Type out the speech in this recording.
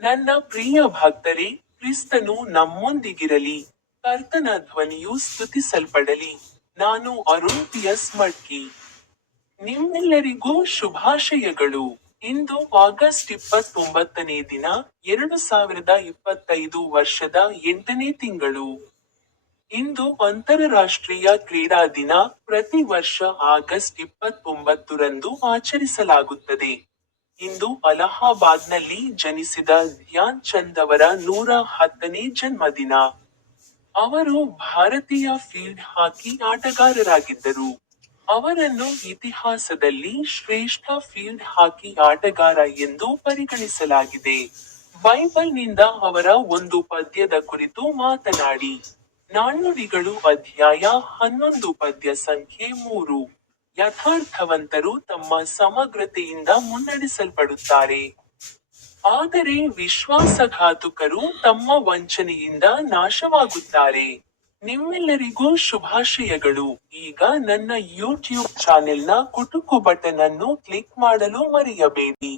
ನನ್ನ ಪ್ರಿಯ ಭಕ್ತರೇ, ಕ್ರಿಸ್ತನು ನಮ್ಮೊಂದಿಗಿರಲಿ. ಕರ್ತನ ಧ್ವನಿಯು ಸ್ತುತಿಸಲ್ಪಡಲಿ. ನಾನು ಅರುಣ್ ಪಿಯಸ್ ಮಡ್ಕಿ. ನಿಮ್ಮೆಲ್ಲರಿಗೂ ಶುಭಾಶಯಗಳು. ಇಂದು ಆಗಸ್ಟ್ 29ನೇ ದಿನ, 2025 ವರ್ಷದ 8ನೇ ತಿಂಗಳು. ಇಂದು ಅಂತಾರಾಷ್ಟ್ರೀಯ ಕ್ರೀಡಾ ದಿನ. ಪ್ರತಿ ವರ್ಷ ಆಗಸ್ಟ್ 29ರಂದು ಆಚರಿಸಲಾಗುತ್ತದೆ. ಇಂದು ಅಲಹಾಬಾದ್ನಲ್ಲಿ ಜನಿಸಿದ ಧ್ಯಾನ್ ಚಂದ್ ಅವರ 110ನೇ ಜನ್ಮದಿನ. ಅವರು ಭಾರತೀಯ ಫೀಲ್ಡ್ ಹಾಕಿ ಆಟಗಾರರಾಗಿದ್ದರು. ಅವರನ್ನು ಇತಿಹಾಸದಲ್ಲಿ ಶ್ರೇಷ್ಠ ಫೀಲ್ಡ್ ಹಾಕಿ ಆಟಗಾರ ಎಂದು ಪರಿಗಣಿಸಲಾಗಿದೆ. ಬೈಬಲ್ನಿಂದ ಅವರ ಒಂದು ಪದ್ಯದ ಕುರಿತು ಮಾತನಾಡಿ. ನಾಣ್ಣುಡಿಗಳು ಅಧ್ಯಾಯ 11 ಪದ್ಯ ಸಂಖ್ಯೆ 3. ಯಥಾರ್ಥವಂತರು ತಮ್ಮ ಸಮಗ್ರತೆಯಿಂದ ಮುನ್ನಡೆಸಲ್ಪಡುತ್ತಾರೆ. ಆದರೆ ವಿಶ್ವಾಸಘಾತುಕರು ತಮ್ಮ ವಂಚನೆಯಿಂದ ನಾಶವಾಗುತ್ತಾರೆ. ನಿಮ್ಮೆಲ್ಲರಿಗೂ ಶುಭಾಶಯಗಳು. ಈಗ ನನ್ನ ಯೂಟ್ಯೂಬ್ ಚಾನೆಲ್ನ ಕುಟುಕು ಬಟನ್ ಅನ್ನು ಕ್ಲಿಕ್ ಮಾಡಲು ಮರೆಯಬೇಡಿ.